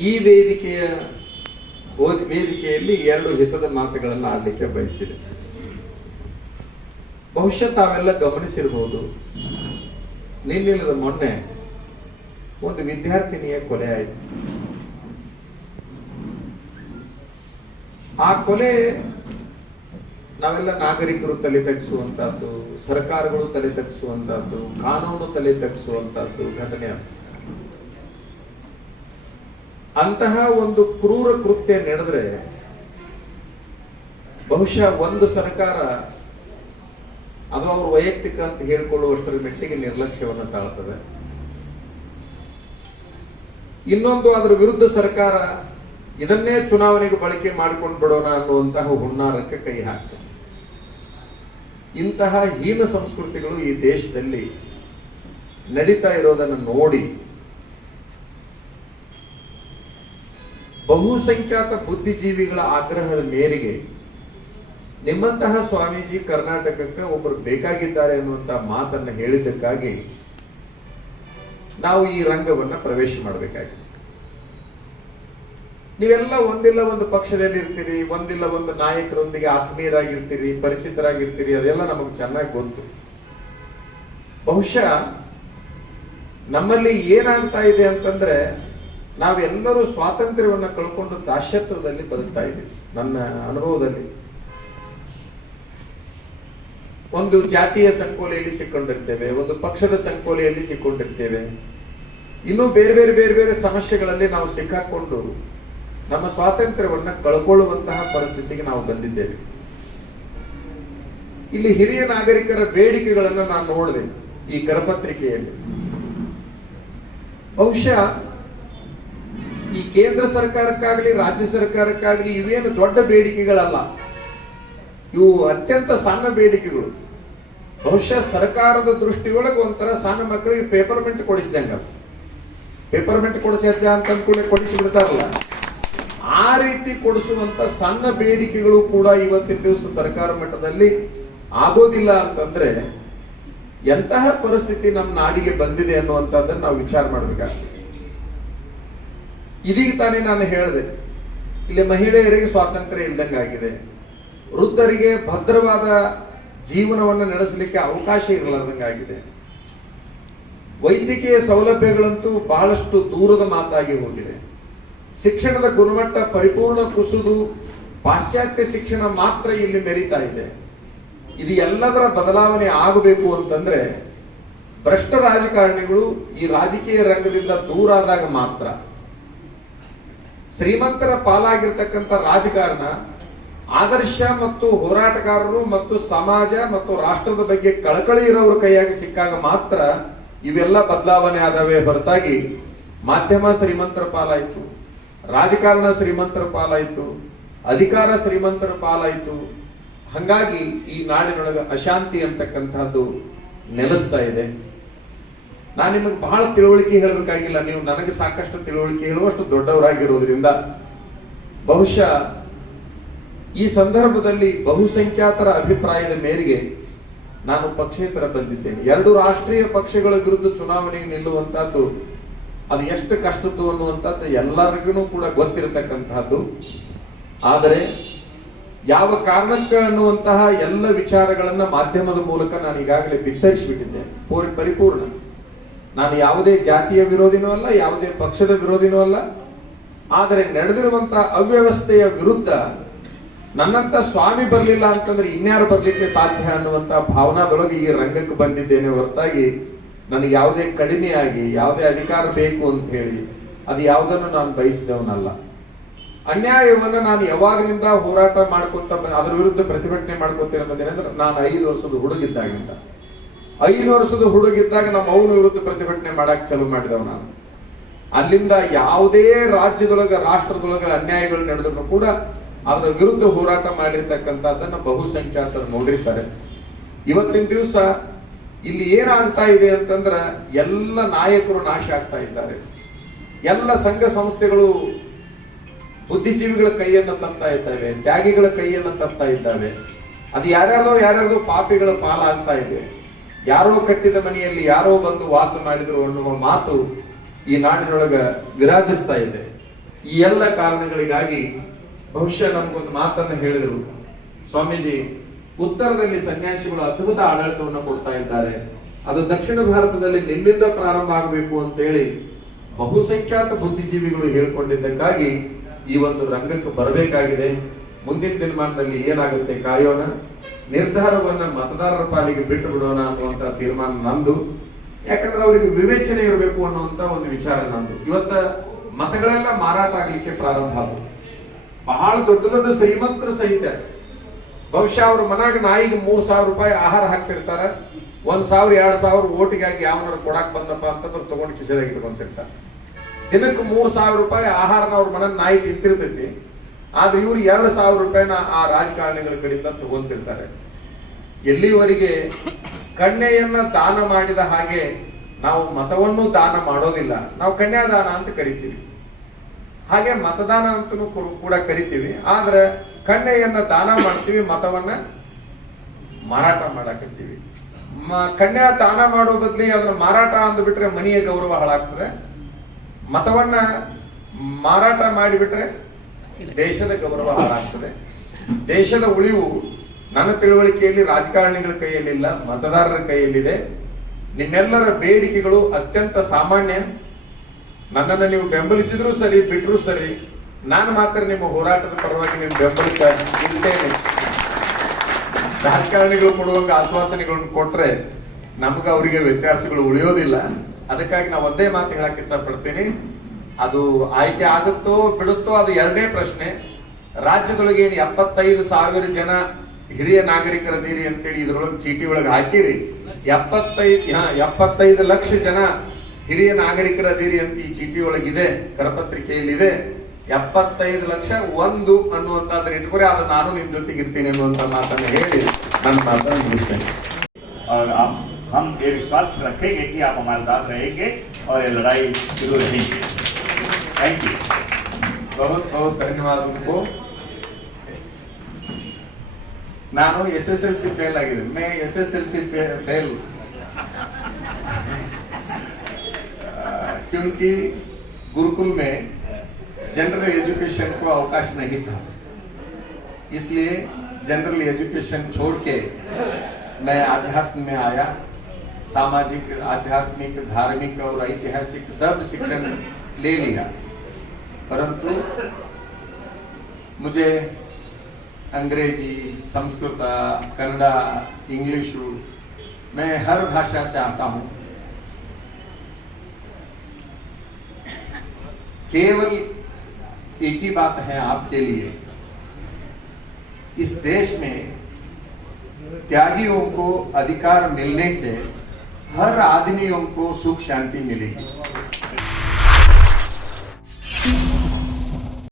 ಈ ವೇದಿಕೆಯ ವೇದಿಕೆಯಲ್ಲಿ ಎರಡು ಹಿತದ ಮಾತುಗಳನ್ನು ಆಡಲಿಕ್ಕೆ ಬಯಸಿದೆ ಬಹುಶಃ ತಾವೆಲ್ಲ ಗಮನಿಸಿರಬಹುದು ನಿನ್ನಿಲ್ಲದ ಮೊನ್ನೆ ಒಂದು ವಿದ್ಯಾರ್ಥಿನಿಯ ಕೊಲೆ ಆಯಿತು ಆ ಕೊಲೆ ನಾವೆಲ್ಲ ನಾಗರಿಕರು ತಲೆ ತಗ್ಗಿಸುವಂತಹದ್ದು ಸರ್ಕಾರಗಳು ತಲೆ ತಗ್ಗಿಸುವಂತಹದ್ದು ಕಾನೂನು ತಲೆ ತಗ್ಗಿಸುವಂತಹದ್ದು ಘಟನೆ. ಅಂತಹ ಒಂದು ಕ್ರೂರ ಕೃತ್ಯ ನಡೆದ್ರೆ ಬಹುಶಃ ಒಂದು ಸರ್ಕಾರ ಅದು ಅವ್ರ ವೈಯಕ್ತಿಕ ಅಂತ ಹೇಳ್ಕೊಳ್ಳುವಷ್ಟರ ಮೆಟ್ಟಿಗೆ ನಿರ್ಲಕ್ಷ್ಯವನ್ನು ತಾಳ್ತದೆ. ಇನ್ನೊಂದು ಅದರ ವಿರುದ್ಧ ಸರ್ಕಾರ ಇದನ್ನೇ ಚುನಾವಣೆಗೆ ಬಳಕೆ ಮಾಡಿಕೊಂಡು ಬಿಡೋಣ ಅನ್ನುವಂತಹ ಹುನ್ನಾರಕ್ಕೆ ಕೈ ಹಾಕ್ತದೆ. ಇಂತಹ ಹೀನ ಸಂಸ್ಕೃತಿಗಳು ಈ ದೇಶದಲ್ಲಿ ನಡೀತಾ ಇರೋದನ್ನು ನೋಡಿ ಬಹುಸಂಖ್ಯಾತ ಬುದ್ಧಿಜೀವಿಗಳ ಆಗ್ರಹದ ಮೇರೆಗೆ ನಿಮ್ಮಂತಹ ಸ್ವಾಮೀಜಿ ಕರ್ನಾಟಕಕ್ಕೆ ಒಬ್ಬರು ಬೇಕಾಗಿದ್ದಾರೆ ಅನ್ನುವಂತಹ ಮಾತನ್ನ ಹೇಳಿದ್ದಕ್ಕಾಗಿ ನಾವು ಈ ರಂಗವನ್ನ ಪ್ರವೇಶ ಮಾಡಬೇಕಾಗಿದೆ ನೀವೆಲ್ಲ ಒಂದಿಲ್ಲ ಒಂದು ಪಕ್ಷದಲ್ಲಿ ಇರ್ತೀರಿ, ಒಂದಿಲ್ಲ ಒಂದು ನಾಯಕರೊಂದಿಗೆ ಆತ್ಮೀಯರಾಗಿರ್ತೀರಿ, ಪರಿಚಿತರಾಗಿರ್ತೀರಿ, ಅದೆಲ್ಲ ನಮಗೆ ಚೆನ್ನಾಗಿ ಗೊತ್ತು. ಬಹುಶಃ ನಮ್ಮಲ್ಲಿ ಏನಾಗ್ತಾ ಇದೆ ಅಂತಂದ್ರೆ ನಾವೆಲ್ಲರೂ ಸ್ವಾತಂತ್ರ್ಯವನ್ನು ಕಳ್ಕೊಂಡು ದಾಸ್ಯತ್ವದಲ್ಲಿ ಬದುಕ್ತಾ ಇದ್ದೀವಿ, ನನ್ನ ಅನುಭವದಲ್ಲಿ. ಒಂದು ಜಾತಿಯ ಸಂಕೋಲೆಯಲ್ಲಿ ಸಿಕ್ಕೊಂಡಿರ್ತೇವೆ, ಒಂದು ಪಕ್ಷದ ಸಂಕೋಲೆಯಲ್ಲಿ ಸಿಕ್ಕೊಂಡಿರ್ತೇವೆ. ಇನ್ನು ಬೇರೆ ಬೇರೆ ಬೇರೆ ಬೇರೆ ಸಮಸ್ಯೆಗಳಲ್ಲಿ ನಾವು ಸಿಕ್ಕಾಕೊಂಡು ನಮ್ಮ ಸ್ವಾತಂತ್ರ್ಯವನ್ನು ಕಳ್ಕೊಳ್ಳುವಂತಹ ಪರಿಸ್ಥಿತಿಗೆ ನಾವು ಬಂದಿದ್ದೇವೆ. ಇಲ್ಲಿ ಹಿರಿಯ ನಾಗರಿಕರ ಬೇಡಿಕೆಗಳನ್ನು ನಾನು ನೋಡಿದೆ ಈ ಕರಪತ್ರಿಕೆಯಲ್ಲಿ ಬಹುಶಃ ಈ ಕೇಂದ್ರ ಸರ್ಕಾರಕ್ಕಾಗಲಿ, ರಾಜ್ಯ ಸರ್ಕಾರಕ್ಕಾಗಲಿ ಇವೇನು ದೊಡ್ಡ ಬೇಡಿಕೆಗಳಲ್ಲ. ಇವು ಅತ್ಯಂತ ಸಣ್ಣ ಬೇಡಿಕೆಗಳು. ಬಹುಶಃ ಸರ್ಕಾರದ ದೃಷ್ಟಿಯೊಳಗೆ ಒಂಥರ ಸಣ್ಣ ಮಕ್ಕಳಿಗೆ ಪೇಪರ್ಮೆಂಟ್ ಕೊಡಿಸಿದಂಗ ಪೇಪರ್ಮೆಂಟ್ ಕೊಡಿಸಿ ಅಜ್ಜ ಅಂತ ಅಂದ್ಕೊಂಡೆ ಕೊಡಿಸಿ ಬಿಡ್ತಾರಲ್ಲ ಆ ರೀತಿ ಕೊಡಿಸುವಂತ ಸಣ್ಣ ಬೇಡಿಕೆಗಳು ಕೂಡ ಇವತ್ತಿನ ದಿವಸ ಸರ್ಕಾರ ಮಟ್ಟದಲ್ಲಿ ಆಗೋದಿಲ್ಲ ಅಂತಂದ್ರೆ ಎಂತಹ ಪರಿಸ್ಥಿತಿ ನಮ್ಮ ನಾಡಿಗೆ ಬಂದಿದೆ ಅನ್ನುವಂಥದ್ದನ್ನು ನಾವು ವಿಚಾರ ಮಾಡಬೇಕಾಗ್ತದೆ. ಇದೀಗ ತಾನೇ ನಾನು ಹೇಳಿದೆ, ಇಲ್ಲಿ ಮಹಿಳೆಯರಿಗೆ ಸ್ವಾತಂತ್ರ್ಯ ಇಲ್ದಂಗಾಗಿದೆ. ವೃದ್ಧರಿಗೆ ಭದ್ರವಾದ ಜೀವನವನ್ನು ನಡೆಸಲಿಕ್ಕೆ ಅವಕಾಶ ಇರಲಾರ್ದಂಗಾಗಿದೆ. ವೈದ್ಯಕೀಯ ಸೌಲಭ್ಯಗಳಂತೂ ಬಹಳಷ್ಟು ದೂರದ ಮಾತಾಗಿ ಹೋಗಿದೆ. ಶಿಕ್ಷಣದ ಗುಣಮಟ್ಟ ಪರಿಪೂರ್ಣ ಕುಸಿದು ಪಾಶ್ಚಾತ್ಯ ಶಿಕ್ಷಣ ಮಾತ್ರ ಇಲ್ಲಿ ಮೆರಿತಾ ಇದೆ. ಇದು ಎಲ್ಲದರ ಬದಲಾವಣೆ ಆಗಬೇಕು ಅಂತಂದ್ರೆ ಭ್ರಷ್ಟ ರಾಜಕಾರಣಿಗಳು ಈ ರಾಜಕೀಯ ರಂಗದಿಂದ ದೂರ ಆದಾಗ ಮಾತ್ರ. ಶ್ರೀಮಂತರ ಪಾಲಾಗಿರ್ತಕ್ಕಂಥ ರಾಜಕಾರಣ ಆದರ್ಶ ಮತ್ತು ಹೋರಾಟಗಾರರು ಮತ್ತು ಸಮಾಜ ಮತ್ತು ರಾಷ್ಟ್ರದ ಬಗ್ಗೆ ಕಳಕಳಿ ಇರೋರ ಕೈಯಾಗಿ ಸಿಕ್ಕಾಗ ಮಾತ್ರ ಇವೆಲ್ಲ ಬದಲಾವಣೆ ಆದವೆ ಹೊರತಾಗಿ ಮಾಧ್ಯಮ ಶ್ರೀಮಂತರ ಪಾಲಾಯಿತು, ರಾಜಕಾರಣ ಶ್ರೀಮಂತರ ಪಾಲಾಯಿತು, ಅಧಿಕಾರ ಶ್ರೀಮಂತರ ಪಾಲಾಯಿತು. ಹಂಗಾಗಿ ಈ ನಾಡಿನೊಳಗೆ ಅಶಾಂತಿ ಅಂತಕ್ಕಂಥದ್ದು ನೆಲೆಸ್ತಾ ಇದೆ. ನಾನು ನಿಮಗೆ ಬಹಳ ತಿಳುವಳಿಕೆ ಹೇಳಬೇಕಾಗಿಲ್ಲ. ನೀವು ನನಗೆ ಸಾಕಷ್ಟು ತಿಳುವಳಿಕೆ ಹೇಳುವಷ್ಟು ದೊಡ್ಡವರಾಗಿರೋದ್ರಿಂದ ಬಹುಶಃ ಈ ಸಂದರ್ಭದಲ್ಲಿ ಬಹುಸಂಖ್ಯಾತರ ಅಭಿಪ್ರಾಯದ ಮೇರೆಗೆ ನಾನು ಪಕ್ಷೇತರ ಬಂದಿದ್ದೇನೆ. ಎರಡು ರಾಷ್ಟ್ರೀಯ ಪಕ್ಷಗಳ ವಿರುದ್ಧ ಚುನಾವಣೆಗೆ ನಿಲ್ಲುವಂತಹದ್ದು, ಅದು ಎಷ್ಟು ಕಷ್ಟದ್ದು ಅನ್ನುವಂಥದ್ದು ಎಲ್ಲರಿಗೂ ಕೂಡ ಗೊತ್ತಿರತಕ್ಕಂತಹದ್ದು. ಆದರೆ ಯಾವ ಕಾರಣಕ್ಕೆ ಅನ್ನುವಂತಹ ಎಲ್ಲ ವಿಚಾರಗಳನ್ನ ಮಾಧ್ಯಮದ ಮೂಲಕ ನಾನು ಈಗಾಗಲೇ ಬಿತ್ತರಿಸಿಬಿಟ್ಟಿದ್ದೇನೆ. ಪೂರ್- ಪರಿಪೂರ್ಣ. ನಾನು ಯಾವುದೇ ಜಾತಿಯ ವಿರೋಧಿನೂ ಅಲ್ಲ, ಯಾವುದೇ ಪಕ್ಷದ ವಿರೋಧಿನೂ ಅಲ್ಲ. ಆದರೆ ನಡೆದಿರುವಂತಹ ಅವ್ಯವಸ್ಥೆಯ ವಿರುದ್ಧ ನನ್ನಂತ ಸ್ವಾಮಿ ಬರಲಿಲ್ಲ ಅಂತಂದ್ರೆ ಇನ್ಯಾರು ಬರ್ಲಿಕ್ಕೆ ಸಾಧ್ಯ ಅನ್ನುವಂತ ಭಾವನಾದೊಳಗೆ ಈ ರಂಗಕ್ಕೆ ಬಂದಿದ್ದೇನೆ ಹೊರತಾಗಿ ನನಗೆ ಯಾವುದೇ ಕಡಿಮೆಯಾಗಿ, ಯಾವುದೇ ಅಧಿಕಾರ ಬೇಕು ಅಂತ ಹೇಳಿ ಅದು ಯಾವುದನ್ನು ನಾನು ಬಯಸಿದವನಲ್ಲ. ಅನ್ಯಾಯವನ್ನ ನಾನು ಯಾವಾಗಿನಿಂದ ಹೋರಾಟ ಮಾಡ್ಕೊತ ಅದರ ವಿರುದ್ಧ ಪ್ರತಿಭಟನೆ ಮಾಡ್ಕೊತೀನಿ ಬಂದೇನೆ ಅಂದ್ರೆ ನಾನು ಐದು ವರ್ಷದ ಹುಡುಗಿದ್ದಾಗಿಂದ. ಐದು ವರ್ಷದ ಹುಡುಗಿದ್ದಾಗ ನಮ್ಮ ಅವನ ವಿರುದ್ಧ ಪ್ರತಿಭಟನೆ ಮಾಡಕ್ ಚಾಲೂ ಮಾಡಿದವ ನಾನು. ಅಲ್ಲಿಂದ ಯಾವುದೇ ರಾಜ್ಯದೊಳಗ, ರಾಷ್ಟ್ರದೊಳಗ ಅನ್ಯಾಯಗಳು ನಡೆದ್ರು ಕೂಡ ಅದರ ವಿರುದ್ಧ ಹೋರಾಟ ಮಾಡಿರ್ತಕ್ಕಂಥದ್ದನ್ನ ಬಹುಸಂಖ್ಯಾತರು ನೋಡಿರ್ತಾರೆ. ಇವತ್ತಿನ ದಿವಸ ಇಲ್ಲಿ ಏನಾಗ್ತಾ ಇದೆ ಅಂತಂದ್ರ ಎಲ್ಲ ನಾಯಕರು ನಾಶ ಆಗ್ತಾ ಇದ್ದಾರೆ. ಎಲ್ಲ ಸಂಘ ಸಂಸ್ಥೆಗಳು ಬುದ್ಧಿಜೀವಿಗಳ ಕೈಯನ್ನ ತತ್ತಾ ಇದ್ದಾವೆ, ತ್ಯಾಗಿಗಳ ಕೈಯನ್ನ ತತ್ತಾ ಇದ್ದಾವೆ. ಅದು ಯಾರ್ಯಾರ್ದೋ ಯಾರ್ಯಾರ್ದೋ ಪಾಪಿಗಳ ಪಾಲಾಗ್ತಾ ಇದೆ. ಯಾರೋ ಕಟ್ಟಿದ ಮನೆಯಲ್ಲಿ ಯಾರೋ ಬಂದು ವಾಸ ಮಾಡಿದ್ರು ಅನ್ನುವ ಮಾತು ಈ ನಾಡಿನೊಳಗ ವಿರಾಜಿಸ್ತಾ ಇದೆ. ಈ ಎಲ್ಲ ಕಾರಣಗಳಿಗಾಗಿ ಬಹುಶಃ ನಮಗೊಂದು ಮಾತನ್ನು ಹೇಳಿದರು. ಸ್ವಾಮೀಜಿ, ಉತ್ತರದಲ್ಲಿ ಸನ್ಯಾಸಿಗಳು ಅದ್ಭುತ ಆಡಳಿತವನ್ನು ಕೊಡ್ತಾ ಇದ್ದಾರೆ. ಅದು ದಕ್ಷಿಣ ಭಾರತದಲ್ಲಿ ನಿಮ್ಮಿಂದ ಪ್ರಾರಂಭ ಆಗಬೇಕು ಅಂತೇಳಿ ಬಹುಸಂಖ್ಯಾತ ಬುದ್ಧಿಜೀವಿಗಳು ಹೇಳ್ಕೊಂಡಿದ್ದಕ್ಕಾಗಿ ಈ ಒಂದು ರಂಗಕ್ಕೆ ಬರಬೇಕಾಗಿದೆ. ಮುಂದಿನ ದಿನಮಾನದಲ್ಲಿ ಏನಾಗುತ್ತೆ ಕಾಯೋಣ? ನಿರ್ಧಾರವನ್ನ ಮತದಾರರ ಪಾಲಿಗೆ ಬಿಟ್ಟು ಬಿಡೋಣ ಅನ್ನುವಂತ ತೀರ್ಮಾನ ನಂದು. ಯಾಕಂದ್ರೆ ಅವರಿಗೆ ವಿವೇಚನೆ ಇರಬೇಕು ಅನ್ನುವಂತ ಒಂದು ವಿಚಾರ ನಂದು. ಇವತ್ತ ಮತಗಳೆಲ್ಲ ಮಾರಾಟ ಆಗ್ಲಿಕ್ಕೆ ಪ್ರಾರಂಭ ಆಗುತ್ತೆ ಬಹಳ ದೊಡ್ಡ ದೊಡ್ಡ ಶ್ರೀಮಂತರ ಸಹಿತ. ಬಹುಶಃ ಅವ್ರ ಮನಾಗ ನಾಯಿಗೆ ಮೂರ್ ಸಾವಿರ ರೂಪಾಯಿ ಆಹಾರ ಹಾಕ್ತಿರ್ತಾರ. ಒಂದ್ ಸಾವಿರ, ಎರಡ್ ಸಾವಿರ ಓಟಿಗಾಗಿ ಯಾವನಾರ ಕೊಡಾಕ್ ಬಂದಪ್ಪ ಅಂತಂದ್ರೆ ತಗೊಂಡು ಕಿಸೆದಾಗ ಇಟ್ಕೊಂತಿರ್ತಾರ ದಿನಕ್ಕೆ ಮೂರ್ ಸಾವಿರ ರೂಪಾಯಿ ಆಹಾರನ ಅವ್ರ ಮನ ನಾಯಿ ತಿಂತಿರ್ತೈತಿ. ಆದ್ರೆ ಇವರು ಎರಡು ಸಾವಿರ ರೂಪಾಯಿನ ಆ ರಾಜಕಾರಣಿಗಳ ಕಡೆಯಿಂದ ತಗೊಂತಿರ್ತಾರೆ. ಎಲ್ಲಿವರೆಗೆ ಕನ್ಯೆಯನ್ನ ದಾನ ಮಾಡಿದ ಹಾಗೆ ನಾವು ಮತವನ್ನು ದಾನ ಮಾಡೋದಿಲ್ಲ. ನಾವು ಕನ್ಯಾದಾನ ಅಂತ ಕರಿತೀವಿ. ಹಾಗೆ ಮತದಾನ ಅಂತಲೂ ಕೂಡ- ಕರಿತೀವಿ. ಆದ್ರೆ ಕನ್ಯೆಯನ್ನ ದಾನ ಮಾಡ್ತೀವಿ, ಮತವನ್ನ ಮಾರಾಟ ಮಾಡಾಕತ್ತೀವಿ. ಕನ್ಯಾ ದಾನ ಮಾಡೋ ಬದ್ಲಿ ಅದನ್ನ ಮಾರಾಟ ಅಂದ್ಬಿಟ್ರೆ ಮನೆಯ ಗೌರವ ಹಾಳಾಗ್ತದೆ. ಮತವನ್ನ ಮಾರಾಟ ಮಾಡಿಬಿಟ್ರೆ ದೇಶದ ಗೌರವ ಹಾಳಾಗ್ತದೆ. ದೇಶದ ಉಳಿವು ನನ್ನ ತಿಳುವಳಿಕೆಯಲ್ಲಿ ರಾಜಕಾರಣಿಗಳ ಕೈಯಲ್ಲಿಲ್ಲ, ಮತದಾರರ ಕೈಯಲ್ಲಿದೆ. ನಿಮ್ಮೆಲ್ಲರ ಬೇಡಿಕೆಗಳು ಅತ್ಯಂತ ಸಾಮಾನ್ಯ. ನನ್ನನ್ನು ನೀವು ಬೆಂಬಲಿಸಿದ್ರು ಸರಿ, ಬಿಟ್ರು ಸರಿ, ನಾನು ಮಾತ್ರ ನಿಮ್ಮ ಹೋರಾಟದ ಪರವಾಗಿ ನಿಮ್ಮ ಬೆಂಬಲಿತ ರಾಜಕಾರಣಿಗಳು ಕೊಡುವಂಗ ಆಶ್ವಾಸನೆಗಳನ್ನು ಕೊಟ್ರೆ ನಮಗ ಅವರಿಗೆ ವ್ಯತ್ಯಾಸಗಳು ಉಳಿಯೋದಿಲ್ಲ. ಅದಕ್ಕಾಗಿ ನಾವು ಒಂದೇ ಮಾತು ಹೇಳಕ್ ಇಷ್ಟಪಡ್ತೀನಿ ಅದು ಆಯ್ಕೆ ಆಗುತ್ತೋ ಬಿಡುತ್ತೋ ಅದು ಎರಡನೇ ಪ್ರಶ್ನೆ ರಾಜ್ಯದೊಳಗೆ ಏನು ಎಪ್ಪತ್ತೈದು ಸಾವಿರ ಜನ ಹಿರಿಯ ನಾಗರಿಕರದೀರಿ ಅಂತೇಳಿ ಇದ್ರೊಳಗೆ ಚೀಟಿ ಒಳಗೆ ಹಾಕಿರಿ ಎಪ್ಪತ್ತೈದು ಹಾ ಎಪ್ಪತ್ತೈದು ಲಕ್ಷ ಜನ ಹಿರಿಯ ನಾಗರಿಕರದೀರಿ ಅಂತ ಈ ಚೀಟಿ ಒಳಗಿದೆ ಕರಪತ್ರಿಕೆಯಲ್ಲಿದೆ ಎಪ್ಪತ್ತೈದು ಲಕ್ಷ ಒಂದು ಅನ್ನುವಂತಾದ್ರೆ ಇಟ್ಕೊರೆ ಅದು ನಾನು ನಿಮ್ ಜೊತೆಗೆ ಇರ್ತೀನಿ ಅನ್ನುವಂತ ಮಾತನ್ನ ಹೇಳಿ ನನ್ನ ಮಾತನ್ನು ಮುಗಿಸ್ತೇನೆ और आप हम ये विश्वास रखेंगे कि आप हमारे साथ रहेंगे और ये लड़ाई जरूर रहेंगे थैंक यू बहुत बहुत ಧನ್ಯವಾದ ನಿಮ್ಗೂ ನಾನು S S L C fail ಆಗಿದೆ May S S L C fail क्योंकि गुरुकुल में जनरल एजुकेशन को अवकाश नहीं था इसलिए जनरल एजुकेशन छोड़ के मैं आध्यात्म में आया सामाजिक आध्यात्मिक धार्मिक और ऐतिहासिक सब शिक्षण ले लिया परंतु मुझे अंग्रेज़ी, संस्कृत, कन्नड़ा, इंग्लिश, मैं हर भाषा चाहता हूँ। केवल एक ही बात है आपके लिए। इस देश में त्यागियों को अधिकार मिलने से हर आदमियों को सुख शांति मिलेगी।